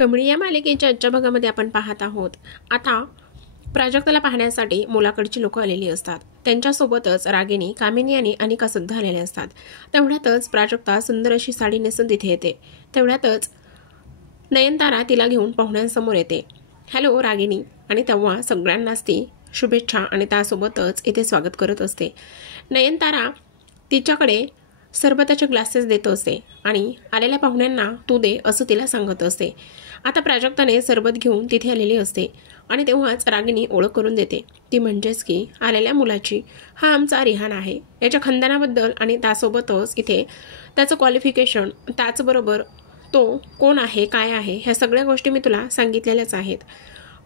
कमळी या मालिकेच्या आजच्या भागामध्ये आपण पाहत आहोत. आता प्राजक्ताला पाहण्यासाठी मुलाकडची लोक आलेली असतात. त्यांच्यासोबतच रागिनी, कामिनी आणि अनिका सुद्धा आलेले असतात. तेवढ्यातच प्राजक्ता सुंदर अशी साडी नेसून तिथे येते. तेवढ्यातच नयनतारा तिला घेऊन पाहुण्यांसमोर येते. हॅलो रागिनी. आणि तेव्हा सगळ्यांनाच ती शुभेच्छा आणि त्यासोबतच इथे स्वागत करत असते. नयनतारा तिच्याकडे सरबताचे ग्लासेस देत असते आणि आलेल्या पाहुण्यांना तू दे असं तिला सांगत असते. आता प्राजक्ताने सरबत घेऊन तिथे आलेली असते आणि तेव्हाच रागिनी ओळख करून देते. ती म्हणजेच की आलेल्या मुलाची हा आमचा रिहान आहे. याच्या खानदानाबद्दल आणि त्यासोबतच इथे त्याचं क्वालिफिकेशन, त्याचबरोबर तो कोण आहे, काय आहे, ह्या सगळ्या गोष्टी मी तुला सांगितलेल्याच आहेत.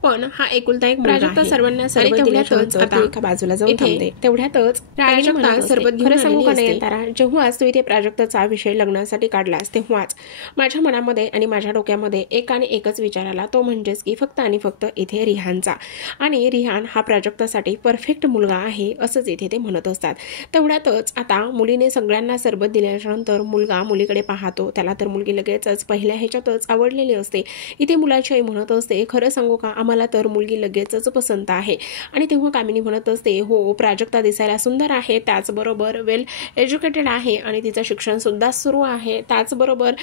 पण हा एकुलता एक प्राजक्ता सर्वांना सरबत दिल्यातच आता एका बाजूला जाऊन थांबते. तेवढ्यातच प्राजक्ता सरबत घेऊन सांगू का नयनतारा, जेव्हाच तू इथे प्राजक्ताचा विषय लग्नासाठी काढलास तेव्हाच माझ्या मनामध्ये आणि माझ्या डोक्यामध्ये एक आणि एकच विचार आला. तो म्हणजेच की फक्त आणि फक्त इथे रिहानचा. आणि रिहान हा प्राजक्तासाठी परफेक्ट मुलगा आहे असंच इथे ते म्हणत असतात. तेवढ्यातच आता मुलीने सगळ्यांना सरबत दिल्यानंतर मुलगा मुलीकडे पाहतो. त्याला तर मुलगी लगेचच पहिल्या ह्याच्यातच आवडलेली असते. इथे मुलाची आई म्हणत असते, खरं सांगू का, मला तर मुलगी लगेचच पसंत आहे. आणि तेव्हा कामिनी म्हणत असते, हो प्राजक्ता दिसायला सुंदर आहे, त्याचबरोबर वेल एज्युकेटेड आहे आणि तिचं शिक्षण सुद्धा सुरू आहे. त्याचबरोबर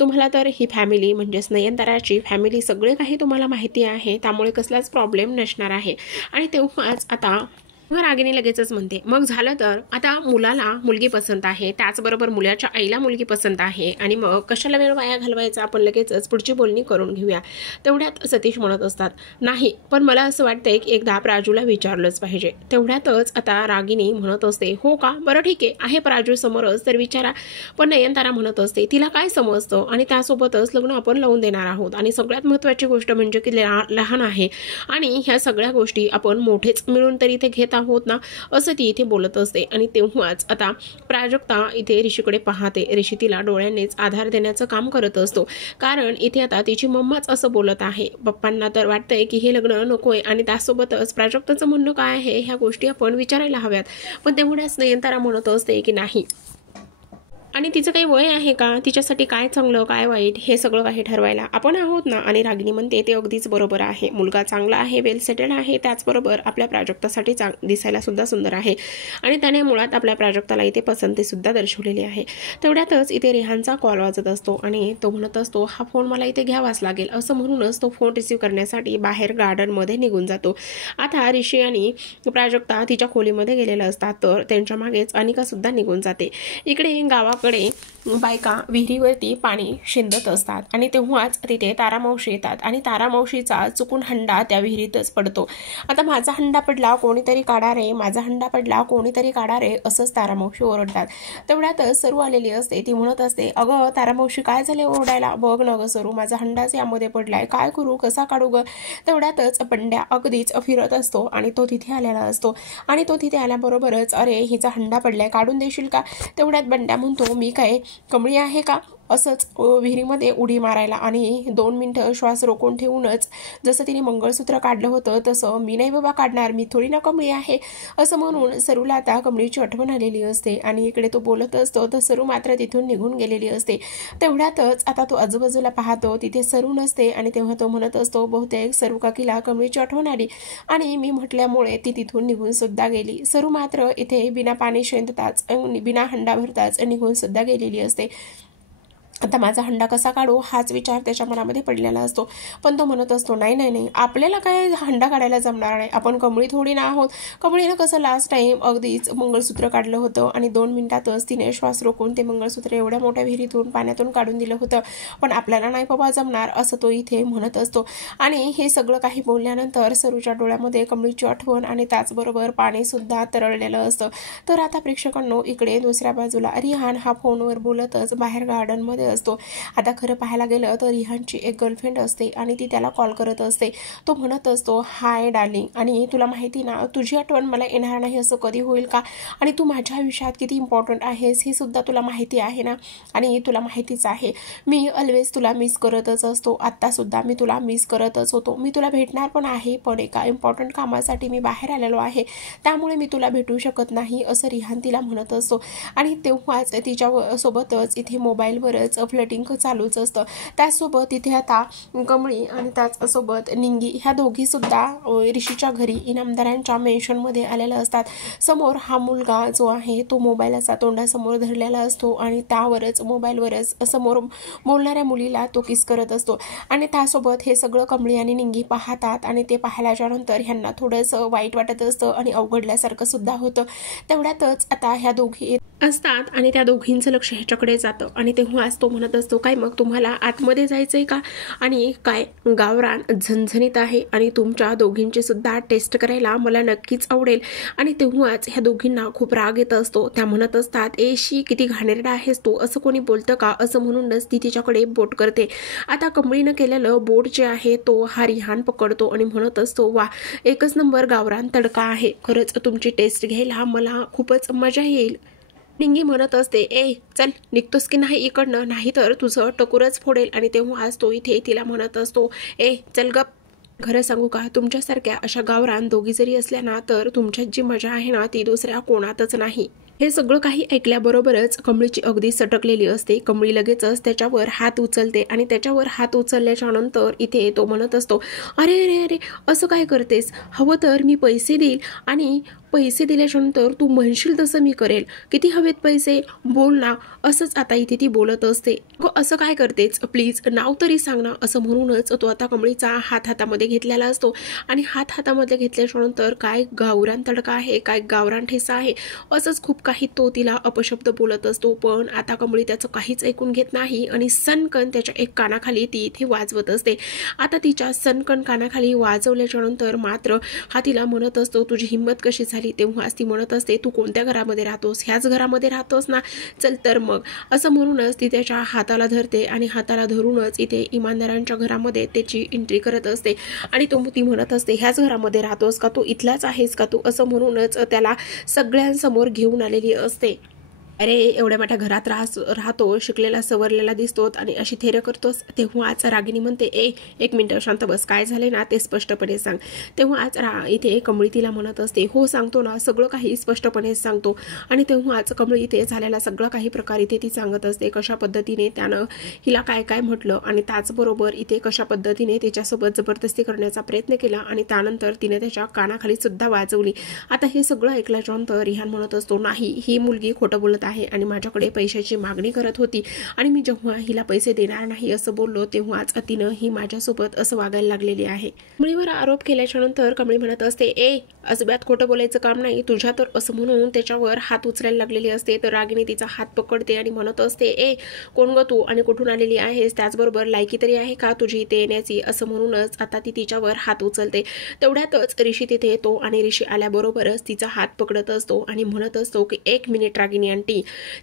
तुम्हाला तर ही फॅमिली म्हणजेच नयनताराची फॅमिली सगळे काही तुम्हाला माहिती आहे, त्यामुळे कसलाच प्रॉब्लेम नसणार आहे. आणि तेव्हाच आता रागिनी लगेचच म्हणते, मग झालं तर आता मुलाला मुलगी पसंत आहे, त्याचबरोबर मुलाच्या आईला मुलगी पसंत आहे, आणि मग कशाला वेळ वाया घालवायचा, आपण लगेचच पुढची बोलणी करून घेऊया. तेवढ्यात सतीश म्हणत असतात, नाही पण मला असं वाटतंय की एकदा प्राजूला विचारलंच पाहिजे. तेवढ्यातच आता रागिनी म्हणत असते, हो का, बरं ठीक आहे प्राजू समोरच तर विचारा. पण नयनतारा म्हणत असते, तिला काय समजतं, आणि त्यासोबतच लग्न आपण लावून देणार आहोत, आणि सगळ्यात महत्त्वाची गोष्ट म्हणजे की लहान आहे आणि ह्या सगळ्या गोष्टी आपण मोठेच मिळून तरी इथे घेत आहोत ना, असं ती इथे बोलत असते. आणि तेव्हाच आता प्राजक्ता इथे ऋषीकडे पाहते. ऋषी तिला डोळ्यांनीच आधार देण्याचं काम करत असतो, कारण इथे आता तिची मम्माच असं बोलत आहे. पप्पांना तर वाटतंय की हे लग्न नकोय, आणि त्यासोबतच प्राजक्ताचं म्हणणं काय आहे ह्या गोष्टी आपण विचारायला हव्यात. पण तेवढ्याच नयनतारा म्हणत असते की नाही, आणि तिचं काही वय आहे का, तिच्यासाठी काय चांगलं काय वाईट हे सगळं काही ठरवायला आपण आहोत ना. आणि रागिनी म्हणते, ते अगदीच बरोबर आहे, मुलगा चांगला आहे, वेल सेटल्ड आहे, त्याचबरोबर आपल्या प्राजक्तासाठी दिसायला सुद्धा सुंदर आहे, आणि त्याने मुळात आपल्या प्राजक्ताला इथे पसंती सुद्धा दर्शवलेली आहे. तेवढ्यातच इथे रिहानचा कॉल वाजत असतो आणि तो म्हणत असतो, हा फोन मला इथे घ्यावाच लागेल, असं म्हणूनच तो फोन रिसीव्ह करण्यासाठी बाहेर गार्डनमध्ये निघून जातो. आता ऋषी आणि प्राजक्ता तिच्या खोलीमध्ये गेलेला असतात, तर त्यांच्या मागेच अनिका सुद्धा निघून जाते. इकडे गावाकडे बायका विहिरीवरती पाणी शिंदत असतात, आणि तेव्हाच तिथे तारामावशी येतात, आणि तारामावशीचा चुकून हंडा त्या विहिरीतच पडतो. आता माझा हंडा पडला कोणीतरी काढा रे, माझा हंडा पडला कोणीतरी काढा रे, असंच तारामावशी ओरडतात. तेवढ्यातच सरू आलेली असते. ती म्हणत असते, अगं तारामावशी काय झाले ओरडायला, बघ न ग सरू, माझा हंडाच यामध्ये पडलाय, काय करू, कसा काढू ग. तेवढ्यातच बंड्या अगदीच फिरत असतो आणि तो तिथे आलेला असतो, आणि तो तिथे आल्याबरोबरच, अरे हिचा हंडा पडलाय, काढून देशील का. तेवढ्यात बंड्या म्हणतो, मी काय कमळी आहे का असंच विहिरीमध्ये उडी मारायला, आणि 2 मिनिटं श्वास रोखून ठेवूनच जसं तिने मंगळसूत्र काढलं होतं तसं मी नाही बाबा काढणार, मी थोडी ना कमळी आहे, असं म्हणून सरूला आता कमळीची आठवण आलेली असते. आणि इकडे तो बोलत असतो तर सरू मात्र तिथून निघून गेलेली असते. तेवढ्यातच आता तो आजूबाजूला पाहतो, तिथे सरू नसते, आणि तेव्हा तो म्हणत असतो, बहुतेक सरू काकीला कमळीची आठवण आली आणि मी म्हटल्यामुळे ती तिथून निघून सुद्धा गेली. सरू मात्र इथे बिना पाणी शेंदताच, बिना हंडा भरताच निघून सुद्धा गेलेली असते. आता माझा हंडा कसा काढू हाच विचार त्याच्या मनामध्ये पडलेला असतो. पण तो म्हणत असतो, नाही आपल्याला काय हंडा काढायला जमणार नाही, आपण कमळी थोडी ना आहोत. कमळीनं कसं लास्ट टाइम अगदीच मंगळसूत्र काढलं होतं, आणि 2 मिनिटातच तिने श्वास रोखून ते मंगळसूत्र एवढ्या मोठ्या विहिरीतून पाण्यातून काढून दिलं होतं, पण आपल्याला नाही बाबा जमणार, असं तो इथे म्हणत असतो. आणि हे सगळं काही बोलल्यानंतर सरूच्या डोळ्यामध्ये कमळीची आठवण आणि त्याचबरोबर पाणी सुद्धा तरळलेलं असतं. तर आता प्रेक्षकांनो, इकडे दुसऱ्या बाजूला रिहान हा फोनवर बोलतच बाहेर गार्डनमध्ये असतो. आता खरं पाहायला गेलं तर रिहानची एक गर्लफ्रेंड असते, आणि ती त्याला कॉल करत असते. तो म्हणत असतो, हाय डार्लिंग, आणि तुला माहिती ना, तुझी आठवण मला येणार नाही असं कधी होईल का, आणि तू माझ्या आयुष्यात किती इम्पॉर्टंट आहेस हे सुद्धा तुला माहिती आहे ना, आणि तुला माहितीच आहे मी ऑलवेज तुला मिस करतच असतो, आत्ता सुद्धा मी तुला मिस करतच होतो, मी तुला भेटणार पण आहे, पण एका इम्पॉर्टंट कामासाठी मी बाहेर आलेलो आहे, त्यामुळे मी तुला भेटू शकत नाही, असं रिहान तिला म्हणत असतो. आणि तेव्हाच तिच्या सोबतच इथे मोबाईलवरच सोबतच फ्लटिंग चालूच असतं। त्याचसोबत तिथे आता कमळी आणि त्याचसोबत निंगी ह्या दोघी सुद्धा ऋषीच्या घरी इनामदारांच्या मेन्शनमध्ये आलेल्या असतात। समोर हा मुलगा जो आहे तो मोबाईल असा तोंडासमोर धरलेला असतो आणि त्यावरच मोबाईलवरच समोर बोलणाऱ्या मुलीला तो किस करत असतो आणि त्यासोबत हे सगळं कमळी आणि निंगी पाहतात आणि ते पाहिल्याच्या नंतर ह्यांना थोडंसं वाईट वाटत असतं आणि अवघडल्यासारखं सुद्धा होतं। तेवढ्यातच आता ह्या दोघी असतात आणि त्या दोघींचं लक्ष ह्याच्याकडे जातं आणि तेव्हाच तो म्हणत असतो, काय मग तुम्हाला आतमध्ये जायचंय का? आणि काय गावरान झणझणीत आहे आणि तुमच्या दोघींची सुद्धा टेस्ट करायला मला नक्कीच आवडेल। आणि तेव्हाच ह्या दोघींना खूप राग येत असतो। त्या म्हणत असतात, एशी किती घाणेरडा आहेस तू, असं कोणी बोलतं का? असं म्हणूनच ती तिच्याकडे बोट करते। आता कमळीनं केलेलं बोट जे आहे तो हा रिहान पकडतो आणि म्हणत असतो, वा एकच नंबर गावरान तडका आहे, खरंच तुमची टेस्ट घ्यायला मला खूपच मजा येईल। निंगी म्हणत असते, ए चल निघतोस की नाही इकडनं, नाही तर तुझं टकुरच फोडेल। आणि तेव्हाच तो इथे तिला म्हणत असतो, ए चल गप, खरं सांगू का, तुमच्यासारख्या अशा गावरान दोघी जरी असल्या ना तर तुमच्यात जी मजा आहे ना ती दुसऱ्या कोणातच नाही। हे सगळं काही ऐकल्याबरोबरच कमळीची अगदी सटकलेली असते। कमळी लगेचच त्याच्यावर हात उचलते आणि त्याच्यावर हात उचलल्याच्या नंतर इथे तो म्हणत असतो, अरे अरे अरे असं काय करतेस, हवं तर मी पैसे देईल आणि पैसे दिल्याच्या नंतर तू म्हणशील तसं मी करेल, किती हवेत पैसे, बोल ना। असंच आता इथे ती बोलत असते, असं काय करतेस, प्लीज नाव तरी सांग ना। असं म्हणूनच तो आता कमळीचा हात हातामध्ये घेतलेला असतो आणि हात हातामध्ये घेतल्याच्या नंतर काय गावरान तडका आहे, काय गावरान ठेसा आहे, असंच खूप काही तो तिला अपशब्द बोलत असतो। पण आता कमळी त्याचं काहीच ऐकून घेत नाही आणि सनकन त्याच्या एक कानाखाली ती इथे वाजवत असते। आता तिच्या सनकन कानाखाली वाजवल्याच्या नंतर मात्र हा तिला म्हणत असतो, तुझी हिंमत कशी झाली? तेव्हाच ती म्हणत असते, तू कोणत्या घरामध्ये राहतोस, ह्याच घरामध्ये राहतोस ना, चल तर मग। असं म्हणूनच ती त्याच्या हाताला धरते आणि हाताला धरूनच इथे इमानदारांच्या घरामध्ये त्याची एंट्री करत असते आणि ती म्हणत असते, ह्याच घरामध्ये राहतोस का, तू इथलाच आहेस का तू? असं म्हणूनच त्याला सगळ्यांसमोर घेऊन आलेली असते। अरे एवढ्या मोठ्या घरात राहतो, शिकलेला सवरलेला दिसतोस आणि अशी थेरं करतोस। तेव्हाच रागिनी म्हणते, एक मिनिट शांत बस, काय झाले ना ते स्पष्टपणे सांग। तेव्हाच इथे कमळी तिला म्हणत असते, हो सांगतो ना, सगळं काही स्पष्टपणे सांगतो। आणि तेव्हाच कमळी इथे झालेला सगळा काही प्रकार इथे ती सांगत असते, कशा पद्धतीने त्यानं हिला काय काय म्हटलं आणि त्याचबरोबर इथे कशा पद्धतीने तिच्यासोबत जबरदस्ती करण्याचा प्रयत्न केला आणि त्यानंतर तिने त्याच्या कानाखाली सुद्धा वाजवली। आता हे सगळं ऐकल्याच्या नंतर रिहान म्हणत असतो, नाही ही मुलगी खोटं बोलत आहे आणि माझ्याकडे पैशाची मागणी करत होती आणि मी जेव्हा हिला पैसे देणार नाही असं बोललो तेव्हाच तिनं ही माझ्यासोबत असं वागायला लागलेली आहे। कमळीवर आरोप केल्याच्या नंतर कमळी म्हणत असते, अजिबात खोटं बोलायचं काम नाही तुझ्या तर, असं म्हणून त्याच्यावर हात उचलायला लागलेली असते। तर रागिनी तिचा हात पकडते आणि म्हणत असते, कोण ग तू आणि कुठून आलेली आहेस, त्याचबरोबर लायकी तरी आहे का तुझी इथे येण्याची? असं म्हणूनच आता ती तिच्यावर हात उचलते। तेवढ्यातच ऋषी तिथे येतो आणि ऋषी आल्याबरोबरच तिचा हात पकडत असतो आणि म्हणत असतो की 1 मिनिट रागिनी आंटी,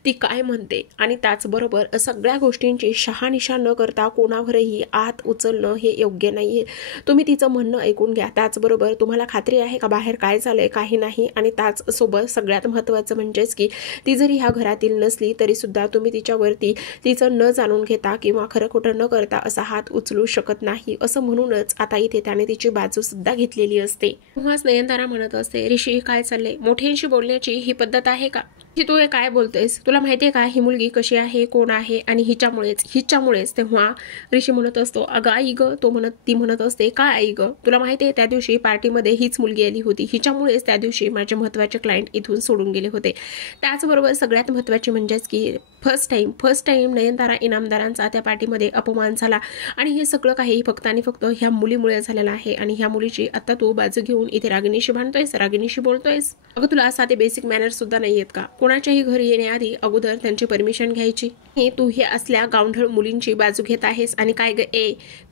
ती काय म्हणते। आणि त्याचबरोबर सगळ्या गोष्टींची शहानिशा न करता कोणावरही हात उचलणं हे योग्य नाहीये, तुम्ही तिचं म्हणणं ऐकून घ्या। त्याचबरोबर तुम्हाला खात्री आहे का बाहेर काय झालंय, काही नाही। आणि त्याचसोबत सगळ्यात महत्त्वाचं म्हणजेच की ती जरी ह्या घरातील नसली तरी सुद्धा तुम्ही तिच्यावरती तिचं न जाणून घेता किंवा खरं खोटं न करता असा हात उचलू शकत नाही। असं म्हणूनच आता इथे त्याने तिची बाजू सुद्धा घेतलेली असते। तेव्हाच नयनतारा म्हणत असते, ऋषी काय चाललंय, मोठ्यांशी बोलण्याची ही पद्धत आहे का? तू हे काय बोलतेस, तुला माहितीये का ही मुलगी कशी आहे, कोण आहे आणि हिच्यामुळेच। तेव्हा ऋषी म्हणत असतो, अगं आई ग, ती म्हणत असते, काय आई ग, तुला माहितीये त्या दिवशी पार्टीमध्ये हीच मुलगी आली होती, हिच्यामुळेच त्या दिवशी माझे महत्त्वाचे क्लायंट इथून सोडून गेले होते। त्याचबरोबर सगळ्यात महत्त्वाचे म्हणजेच की फर्स्ट टाइम नयनतारा इनामदारांचा त्या पार्टीमध्ये अपमान झाला आणि हे सगळं काही फक्त आणि फक्त ह्या मुलीमुळे झालेलं आहे। आणि ह्या मुलीची आता तू बाजू घेऊन इथे रागिनीशी भांडतोयस, रागिनीशी बोलतोयस। अगं तुला साधे बेसिक मॅनर्स सुद्धा नाही आहेत का? कोणाच्याही घरी येण्याआधी अगोदर त्यांची परमिशन घ्यायची। तू हे असल्या गावढळ मुलींची बाजू घेत आहेस आणि काय ग,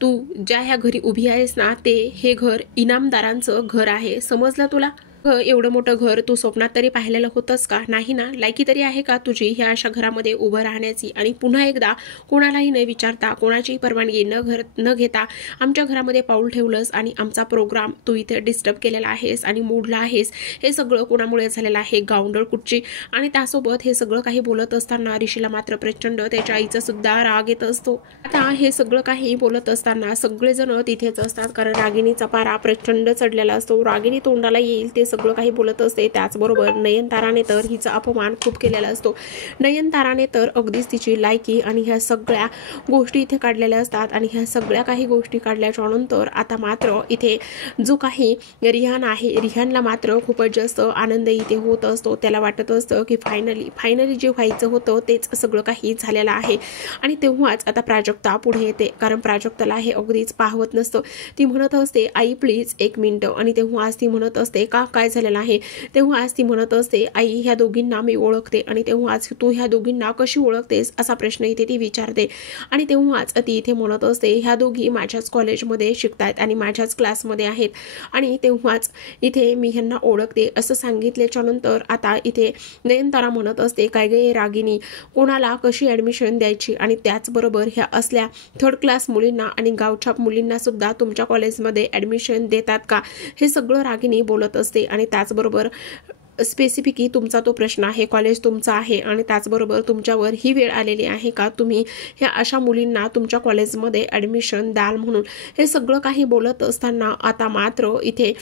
तू ज्या ह्या घरी उभी आहेस ना हे घर इनामदारांचं घर आहे, समजलं तुला? एवढं मोठं घर तू स्वप्नात तरी पाहिलेलं होतंस का? नाही ना? लायकी तरी आहे का तुझी ह्या अशा घरामध्ये उभं राहण्याची? आणि पुन्हा एकदा कोणालाही न विचारता, कोणाची परवानगी न घेता आमच्या घरामध्ये पाऊल ठेवलंस आणि आमचा प्रोग्राम तू इथे डिस्टर्ब केलेला आहेस आणि मोडला आहेस। हे सगळं कोणामुळे झालेलं आहे? गावंढळ कुठची। आणि त्यासोबत हे सगळं काही बोलत असताना ऋषीला मात्र प्रचंड त्याच्या आईचा सुद्धा राग येत असतो। आता हे सगळं काही बोलत असताना सगळेजण तिथेच असतात, कारण रागिनीचा पारा प्रचंड चढलेला असतो। रागिनी तोंडाला येईल ते सगळं काही बोलत असते. त्याचबरोबर नयनताराने तर हिचा अपमान खूप केलेला असतो. नयनताराने तर अगदीच तिची लायकी आणि ह्या सगळ्या गोष्टी इथे काढलेल्या असतात आणि ह्या सगळ्या काही गोष्टी काढल्याच्या नंतर आता मात्र इथे जो काही रिहान आहे, रिहानला मात्र खूपच जास्त आनंद इथे होत असतो. त्याला वाटत असतं की फायनली जे व्हायचं होतं तेच सगळं काही झालेलं आहे. आणि तेव्हाच आता प्राजक्ता पुढे येते, कारण प्राजक्ताला हे अगदीच पाहवत नसतं. ती म्हणत असते, आई प्लीज 1 मिनिट. आणि तेव्हा आज ती म्हणत असते, का काय झालेलं आहे. तेव्हा आज ती म्हणत असते, आई ह्या दोघींना मी ओळखते. आणि तेव्हाच तू ह्या दोघींना कशी ओळखतेस असा प्रश्न इथे ती विचारते. आणि तेव्हाच ती इथे म्हणत असते, ह्या दोघी माझ्याच कॉलेजमध्ये शिकतायत आणि माझ्याच क्लासमध्ये आहेत आणि तेव्हाच इथे मी ह्यांना ओळखते असं सांगितल्याच्या नंतर आता इथे नयनतारा म्हणत असते, काय गे रागिनी, कोणाला कशी ॲडमिशन द्यायची आणि त्याचबरोबर ह्या असल्या 3rd क्लास मुलींना आणि गावछाप मुलींना सुद्धा तुमच्या कॉलेजमध्ये ॲडमिशन देतात का, हे सगळं रागिनी बोलत असते. आणि त्याचबरोबर स्पेसिफिकली तुमचा तो प्रश्न आहे, कॉलेज तुमचं आहे आणि त्याचबरोबर तुमच्यावर ही वेळ आलेली आहे का तुम्ही ह्या अशा मुलींना तुमच्या कॉलेजमध्ये ॲडमिशन द्याल म्हणून. हे सगळं काही बोलत असताना आता मात्र इथे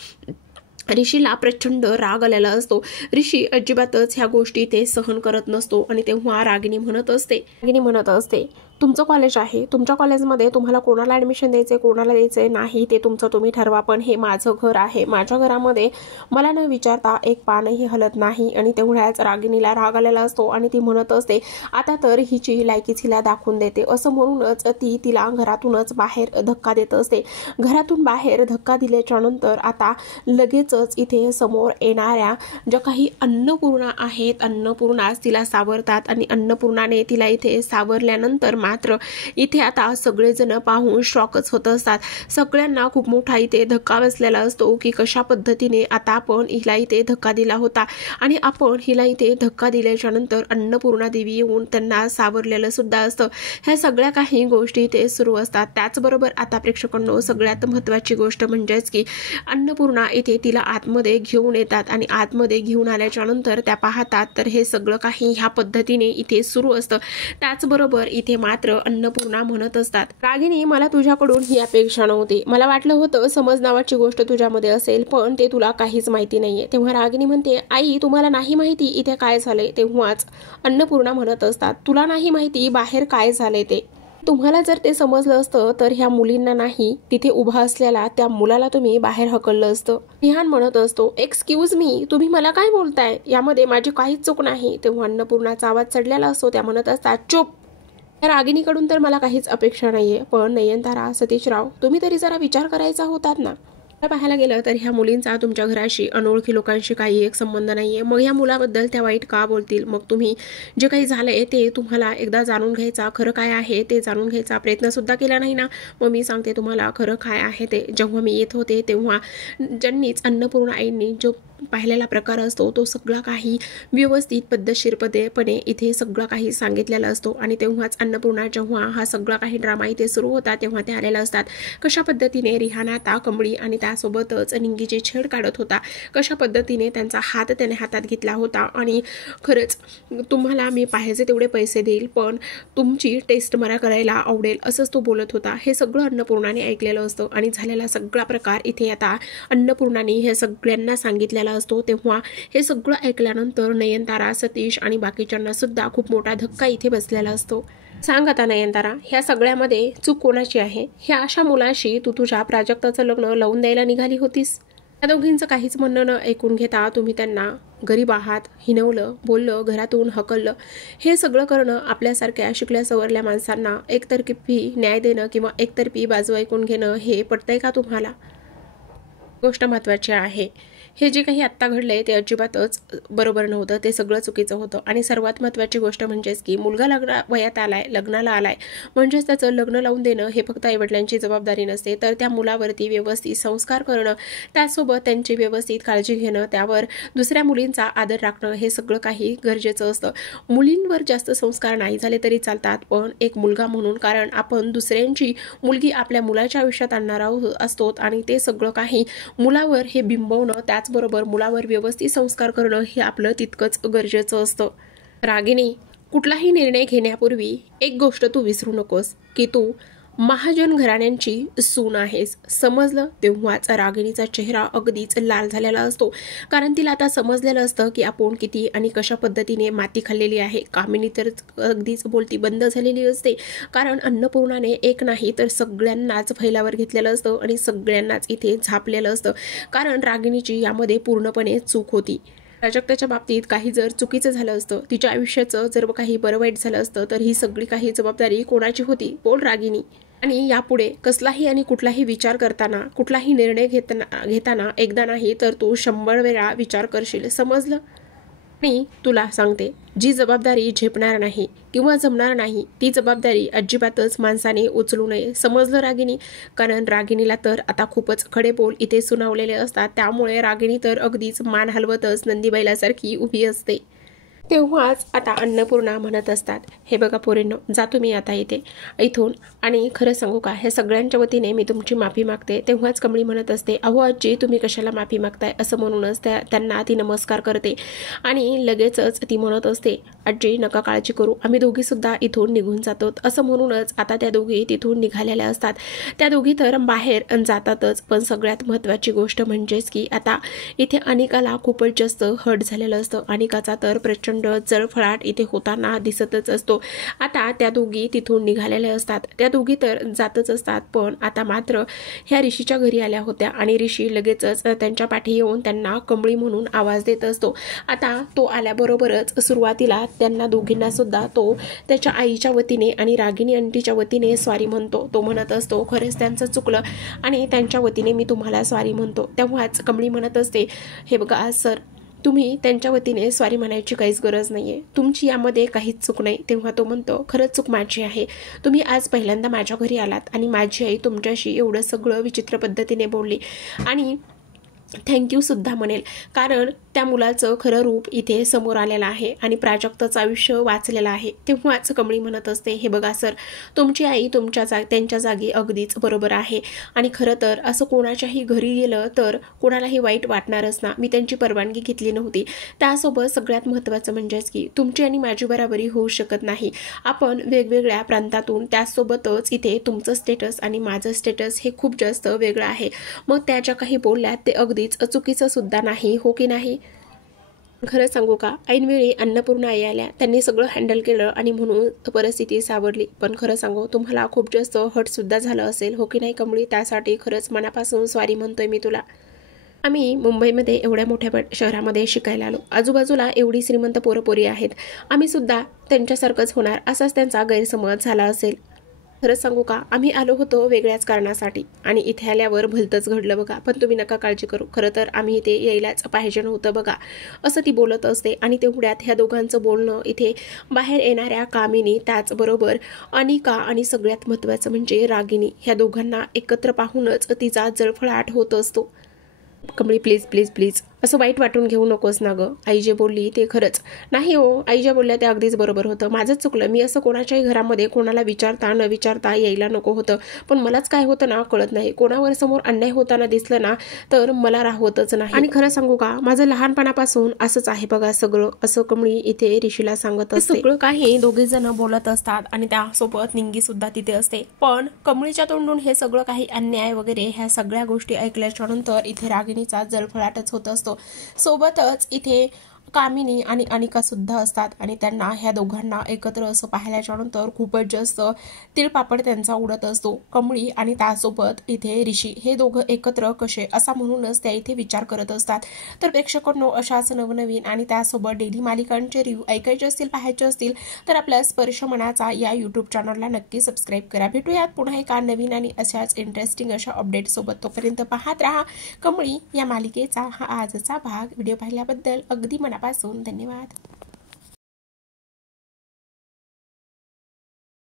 ऋषीला प्रचंड राग आलेला असतो. ऋषी अजिबातच ह्या गोष्टी ते सहन करत नसतो. आणि तेव्हा रागिनी म्हणत असते, तुमचं कॉलेज आहे, तुमच्या कॉलेजमध्ये तुम्हाला कोणाला ॲडमिशन द्यायचे कोणाला द्यायचे नाही ते तुमचं तुम्ही ठरवा, पण हे माझं घर आहे, माझ्या घरामध्ये मला न विचारता एक पानही हलत नाही. आणि तेवढ्याच रागिनीला राग आलेला असतो आणि ती म्हणत असते, आता तर हिची लायकीच हिला दाखवून देते. असं म्हणूनच ती तिला घरातूनच बाहेर धक्का देत असते. घरातून बाहेर धक्का दिल्याच्या नंतर आता लगेचच इथे समोर येणाऱ्या ज्या काही अन्नपूर्णा आहेत, अन्नपूर्णाच तिला सावरतात आणि अन्नपूर्णाने तिला इथे सावरल्यानंतर मात्र इथे आता सगळेजण पाहून शॉकच होत असतात. सगळ्यांना खूप मोठा इथे धक्का बसलेला असतो की कशा पद्धतीने आता आपण हिला इथे धक्का दिला होता आणि आपण हिला इथे धक्का दिल्याच्या नंतर अन्नपूर्णा देवी येऊन त्यांना सावरलेलं सुद्धा असतं. ह्या सगळ्या काही गोष्टी इथे सुरू असतात. त्याचबरोबर आता प्रेक्षकांनो सगळ्यात महत्त्वाची गोष्ट म्हणजेच की अन्नपूर्णा इथे तिला आतमध्ये घेऊन येतात आणि आतमध्ये घेऊन आल्याच्या नंतर त्या पाहतात तर हे सगळं काही ह्या पद्धतीने इथे सुरू असतं. त्याचबरोबर इथे मात्र अन्नपूर्णा म्हणत असतात, रागिनी मला तुझ्याकडून ही अपेक्षा नव्हती, मला वाटलं होतं समज नावाची गोष्ट तुझ्यामध्ये असेल पण ते तुला काहीच माहिती नाहीये. तेव्हा रागिनी म्हणते, आई तुम्हाला नाही माहिती इथे काय झालंय. तेव्हाच अन्नपूर्णा म्हणत असतात, तुला नाही माहिती बाहेर काय झालंय ते, तुम्हाला जर ते समजलं असतं तर ह्या मुलींना नाही तिथे उभा असलेला त्या मुलाला तुम्ही बाहेर हकललं असतं. रिहान म्हणत असतो, एक्सक्यूज मी, तुम्ही मला काय बोलताय, यामध्ये माझी काहीच चूक नाही. तेव्हा अन्नपूर्णाचा आवाज चढलेला असतो. त्या म्हणत असतात, चुप, रागिनीकडून तर मला काहीच अपेक्षा नाहीये, पण नयनतारा सतीशराव तुम्ही तरी जरा विचार करायचा होतात ना. पाहायला गेलं तर ह्या मुलींचा तुमच्या घराशी अनोळखी लोकांशी काही एक संबंध नाहीये, मग ह्या मुलाबद्दल त्या वाईट का बोलतील. मग तुम्ही जे काही झालंय ते तुम्हाला एकदा जाणून घ्यायचा, खरं काय आहे ते जाणून घ्यायचा प्रयत्न सुद्धा केला नाही ना. मग मी सांगते तुम्हाला खरं काय आहे ते. जेव्हा मी येत होते तेव्हा ज्यांनीच अन्नपूर्णा आईंनी जो पाहिलेला प्रकार असतो तो सगळा काही व्यवस्थित पद्धतशीरपणे इथे सगळं काही सांगितलेला असतो. आणि तेव्हाच अन्नपूर्णा जेव्हा हा सगळा काही ड्रामा इथे सुरू होता तेव्हा ते आलेला असतात. कशा पद्धतीने रिहाना कंबळी आणि त्यासोबतच निंगीची छेड काढत होता, कशा पद्धतीने त्यांचा हात त्याने हातात घेतला होता आणि खरंच तुम्हाला मी पाहिजे तेवढे पैसे देईल पण तुमची टेस्ट मला करायला आवडेल असंच तो बोलत होता. हे सगळं अन्नपूर्णाने ऐकलेलं असतं आणि झालेला सगळा प्रकार इथे आता अन्नपूर्णाने हे सगळ्यांना सांगितलेला असतो. तेव्हा हे सगळं ऐकल्यानंतर नयनतारा, सतीश आणि बाकीच्यांना सुद्धा खूप मोठा धक्का इथे बसलेला असतो. सांग आता नयनतारा, ह्या सगळ्यामध्ये चूक कोणाची आहे. ह्या अशा मुलाशी तू तुझ्या प्राजक्ताचं लग्न लावून द्यायला निघाली होतीस. त्या दोघींचं काहीच म्हणणं न ऐकून घेता तुम्ही त्यांना गरीब आहात हिनवलं, बोललं, घरातून हकललं. हे सगळं करणं आपल्यासारख्या शिकल्या सवरल्या माणसांना एकतर्फी न्याय देणं किंवा एकतर्फी बाजू ऐकून घेणं हे पटतंय का तुम्हाला. गोष्ट महत्त्वाची आहे, हे जे काही आत्ता घडलंय ते अजिबातच बरोबर नव्हतं, ते सगळं चुकीचं होतं. आणि सर्वात महत्त्वाची गोष्ट म्हणजेच की मुलगा वयात आलाय, लग्नाला आलाय, म्हणजेच त्याचं लग्न लावून देणं हे फक्त आईवडिलांची जबाबदारी नसते, तर त्या मुलावरती व्यवस्थित संस्कार करणं, त्यासोबत त्यांची व्यवस्थित काळजी घेणं, त्यावर दुसऱ्या मुलींचा आदर राखणं हे सगळं काही गरजेचं असतं. मुलींवर जास्त संस्कार नाही झाले तरी चालतात, पण एक मुलगा म्हणून, कारण आपण दुसऱ्यांची मुलगी आपल्या मुलाच्या आयुष्यात आणणार असतो आणि ते सगळं काही मुलावर हे बिंबवणं, त्याचबरोबर मुलावर व्यवस्थित संस्कार करणं हे आपलं तितकंच गरजेचं असतं. रागिनी, कुठलाही निर्णय घेण्यापूर्वी एक गोष्ट तू विसरू नकोस की तू महाजन घराण्यांची सून आहेस समजलं. तेव्हाच रागिणीचा चेहरा अगदीच लाल झालेला असतो, कारण तिला आता समजलेलं असतं की आपण किती आणि कशा पद्धतीने माती खाल्लेली आहे. कामिनी तर अगदीच बोलती बंद झालेली असते, कारण अन्नपूर्णाने एक नाही तर सगळ्यांनाच फैलावर घेतलेलं असतं आणि सगळ्यांनाच इथे झापलेलं असतं, कारण रागिणीची यामध्ये पूर्णपणे चूक होती. प्राजक्ताच्या बाबतीत काही जर चुकीचं झालं असतं, तिच्या आयुष्याचं जर काही बरं वाईट झालं असतं, तर ही सगळी काही जबाबदारी कोणाची होती? बोल रागिनी. आणि यापुढे कसलाही आणि कुठलाही विचार करताना, कुठलाही निर्णय घेताना एकदा नाही तर तू 100 वेळा विचार करशील, समजलं. आणि तुला सांगते, जी जबाबदारी झेपणार नाही किंवा जमणार नाही ती जबाबदारी अजिबातच माणसाने उचलू नये, समजलं रागिनी. कारण रागिनीला तर आता खूपच खडे बोल इथे सुनावलेले असतात, त्यामुळे रागिनी तर अगदीच मान हलवतच नंदीबैलासारखी उभी असते. तेव्हाच आता अन्नपूर्णा म्हणत असतात, हे बघा पोरींनो, जा तुम्ही आता इथून. आणि खरं सांगू का, हे सगळ्यांच्या वतीने मी तुमची माफी मागते. तेव्हाच कमळी म्हणत असते, अहो आजी तुम्ही कशाला माफी मागताय, असं म्हणूनच त्यांना ती नमस्कार करते. आणि लगेचच ती म्हणत असते, आजी नका काळजी करू, आम्ही दोघी सुद्धा इथून निघून जातो. असं म्हणूनच आता त्या दोघी तिथून निघालेल्या असतात. त्या दोघी तर बाहेर जातातच, पण सगळ्यात महत्त्वाची गोष्ट म्हणजेच की आता इथे अनिकाला खूपच जास्त हर्ट झालेलं असतं. अनिकाचा तर प्रचंड जळफळाट इथे होताना दिसतच असतो. आता त्या दोघी तिथून निघालेल्या असतात. त्या दोघी तर जातच असतात, पण आता मात्र ह्या ऋषीच्या घरी आल्या होत्या आणि ऋषी लगेचच त्यांच्या पाठी येऊन त्यांना कमळी म्हणून आवाज देत असतो. आता तो आल्याबरोबरच सुरुवातीला त्यांना दोघींना सुद्धा तो त्याच्या आईच्या वतीने आणि रागिनी आंटीच्या वतीने सॉरी म्हणतो. तो म्हणत असतो, खरंच त्यांचं चुकलं आणि त्यांच्या वतीने मी तुम्हाला सॉरी म्हणतो. तेव्हाच कमळी म्हणत असते, हे बघा सर, तुम्ही त्यांच्या वतीने सॉरी म्हणायची काहीच गरज नाहीये, तुमची यामध्ये काहीच चूक नाही. तेव्हा तो म्हणतो, खरंच चूक माझी आहे. तुम्ही आज पहिल्यांदा माझ्या घरी आलात आणि माझी आई तुमच्याशी एवढं सगळं विचित्र पद्धतीने बोलली आणि थँक्यू सुद्धा म्हणेल, कारण त्या मुलाचं खरं रूप इथे समोर आलेलं आहे आणि प्राजक्ताचं आयुष्य वाचलेलं आहे. तेव्हाच कमळी म्हणत असते, हे बघा सर, तुमची आई त्यांच्या जागी अगदीच बरोबर आहे आणि खरं तर असं कोणाच्याही घरी गेलं तर कोणालाही वाईट वाटणारच ना. मी त्यांची परवानगी घेतली नव्हती. त्यासोबत सगळ्यात महत्त्वाचं म्हणजेच की तुमची आणि माझी बराबरी होऊ शकत नाही. आपण वेगवेगळ्या प्रांतातून, त्यासोबतच इथे तुमचं स्टेटस आणि माझं स्टेटस हे खूप जास्त वेगळं आहे. मग त्या ज्या काही बोलल्यात ते अगदीच चुकीचं सुद्धा नाही, हो की नाही. खरं सांगू का, ऐनवेळी अन्नपूर्णा आई आल्या, त्यांनी सगळं हँडल केलं आणि म्हणून परिस्थिती सावरली. पण खरं सांगू, तुम्हाला खूप जास्त हर्ट सुद्धा झालं असेल, हो की नाही कमळी. त्यासाठी खरंच मनापासून सॉरी म्हणतोय मी तुला. आम्ही मुंबईमध्ये एवढ्या मोठ्या शहरामध्ये शिकायला आलो, आजूबाजूला एवढी श्रीमंत पोरपोरी आहेत, आम्ही सुद्धा त्यांच्यासारखंच होणार असाच त्यांचा गैरसमज झाला असेल. खरंच सांगू का, आम्ही आलो होतो वेगळ्याच कारणासाठी आणि इथे आल्यावर भलतंच घडलं बघा. पण तुम्ही नका काळजी करू, खरं तर आम्ही इथे यायलाच पाहिजे नव्हतं बघा, असं ती बोलत असते. आणि तेवढ्यात ह्या दोघांचं बोलणं इथे बाहेर येणाऱ्या कामिनी, त्याचबरोबर अनिका आणि सगळ्यात महत्त्वाचं म्हणजे रागिनी, ह्या दोघांना एकत्र पाहूनच तिचा जळफळाट होत असतो. कमळी प्लीज प्लीज प्लीज, असं वाईट वाटून घेऊ नकोस ना गं, आई जे बोलली ते खरंच नाही हो, आई ज्या बोलल्या ते अगदीच बरोबर होतं, माझंच चुकलं. मी असं कोणाच्याही घरामध्ये कोणाला विचारता न विचारता यायला नको होतं, पण मलाच काय होतं ना कळत नाही. कोणावर समोर अन्याय होताना दिसलं ना तर मला राहवतच नाही. आणि खरं सांगू का, माझं लहानपणापासून असंच आहे बघा सगळं, असं कमळी इथे ऋषीला सांगत असते. सगळं काही दोघे जण बोलत असतात आणि त्यासोबत निंगी सुद्धा तिथे असते. पण कमळीच्या तोंडून हे सगळं काही अन्याय वगैरे ह्या सगळ्या गोष्टी ऐकल्याच्या नंतर इथे रागिणीचा जळफळाटच होत असतो. सोबतच इथे कामिनी आणि अनिका सुद्धा असतात आणि त्यांना ह्या दोघांना एकत्र असं पाहिल्याच्या नंतर खूपच जास्त तिळपापड त्यांचा उडत असतो. कमळी आणि त्यासोबत इथे ऋषी हे दोघं एकत्र कसे, असा म्हणूनच त्या इथे विचार करत असतात. तर प्रेक्षकांनो, अशाच नवनवीन आणि त्यासोबत डेली मालिकांचे रिव्ह्यू ऐकायचे असतील, पाहायचे असतील तर आपल्या स्पर्श मनाचा या यूट्यूब चॅनलला नक्की सबस्क्राईब करा. भेटूयात पुन्हा एका नवीन आणि अशाच इंटरेस्टिंग अशा अपडेट सोबत. तोपर्यंत पाहत राहा कमळी या मालिकेचा हा आजचा भाग. व्हिडिओ पाहिल्याबद्दल अगदी मनापासून धन्यवाद.